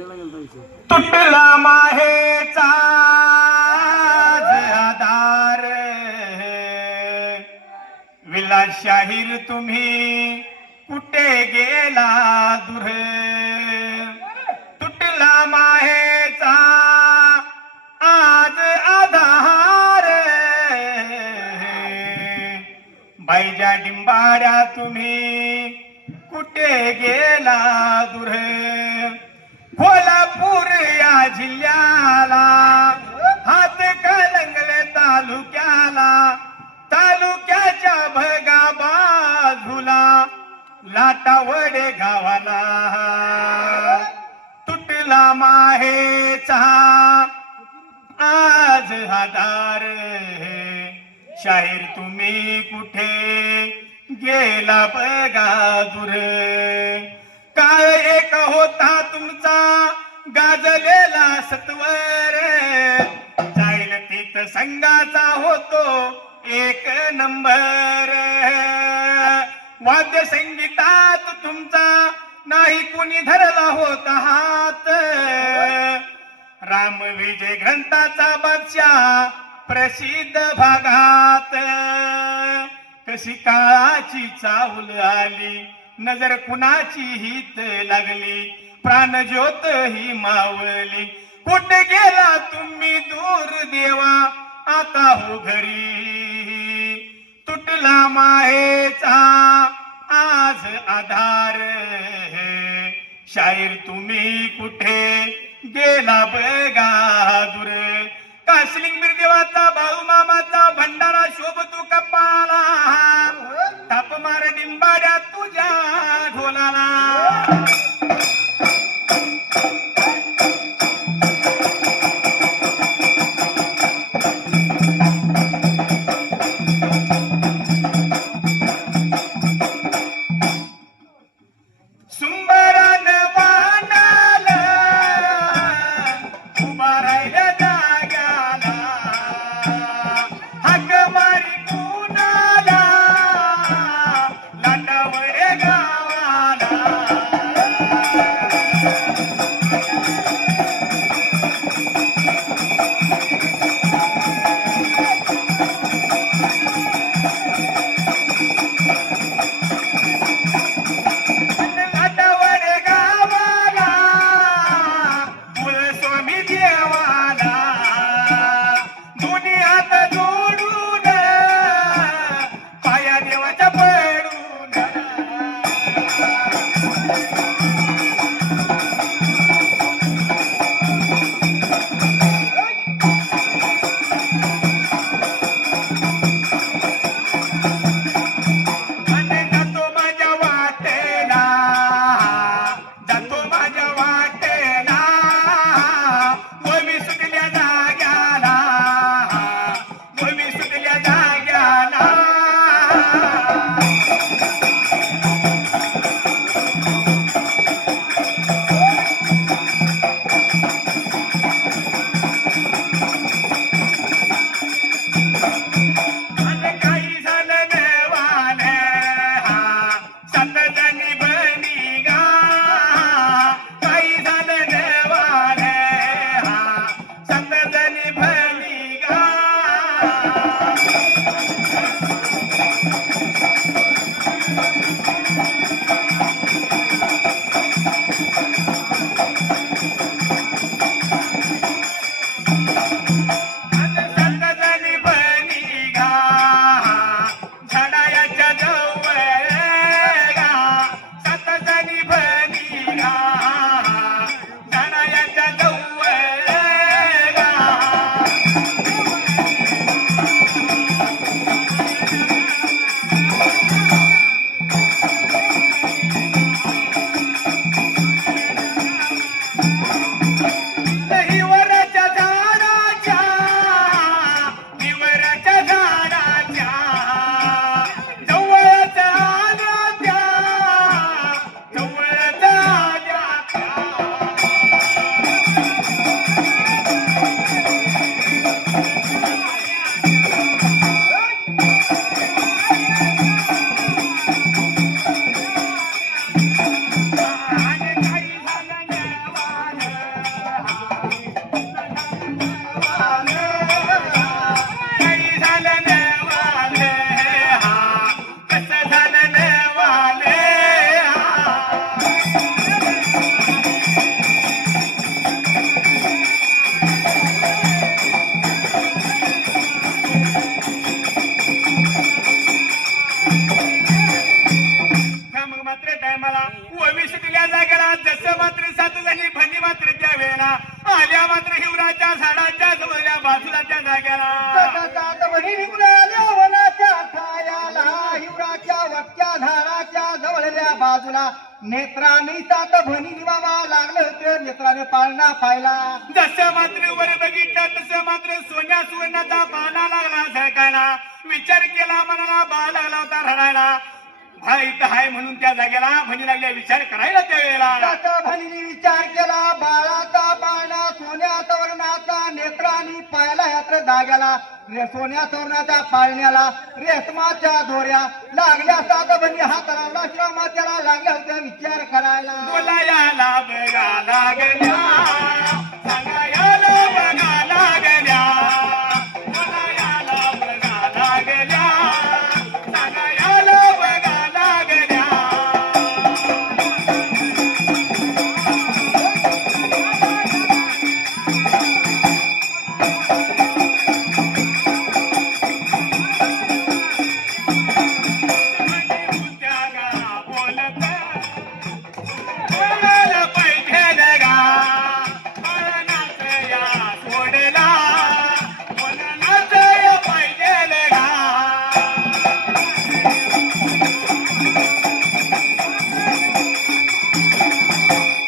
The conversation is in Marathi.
तुटला माहेचा आधार विलास शाहीर तुम्ही कुठे गेला दुर? तुटला माहेचा आज आधार. बाईच्या डिंबाड्या तुम्ही कुठे गेला दूर? कोल्हापूर या जिल्ह्याला. हात कलंगले तालुक्याला. तालुक्याच्या भगा बाजूला. लाटावडे गावाला. तुटला माहेचा. आज हादार शाहीर तुम्ही कुठे? गेला बघा दुरे. काळ एक होता तुमचा. गाजलेला सत्वर. जाईल तीत संघाचा होतो एक नंबर. वाद्य संगीतात तुमचा नाही कुणी धरला होता हात. राम विजय ग्रंथाचा बादशाह प्रसिद्ध भागात. कशी काळाची चावल आली. नजर कुणाची हित लागली? प्राणज्योत ही मावली कुठे गेला तुम्ही दूर देवा? आता हो घरी. तुटला माहेचा आज आधार शाहीर तुम्ही कुठे गेला बगादूर? Castling काशलिंग बिरदेवाचा मामाचा Música time. विष दिल्या जागेला जस मात्र सात झाली भनी मात्र त्या वेळेला आल्या मात्र हिवराच्या झाडाच्या जवळल्या बाजूला त्या जागेला. बाजूला. नेत्राने भनी निवावा लागल ते नेत्राने पाळणा पाहिला. जस मात्र वर बघितलं मात्र सोन्या सुवर्णाचा पाळणा लागला झळकायला. विचार केला मनाला बाळ लागला होता राहायला भाई इथं हाय म्हणून त्या जागेला म्हणी लागल्या विचार करायला त्या वेळेला त्याचा भणीने विचार केला बाळाचा पाळणा सोन्याचा वर्णाचा नेत्राने पाहिला यात्र जाग्याला रे सोन्या सोन्याच्या पाळण्याला रेशमाच्या दोऱ्या लागल्या सात भणी हात लावला श्रमात्याला लागल्या होत्या विचार करायला. बोलायला बघा लागल्या. Bye.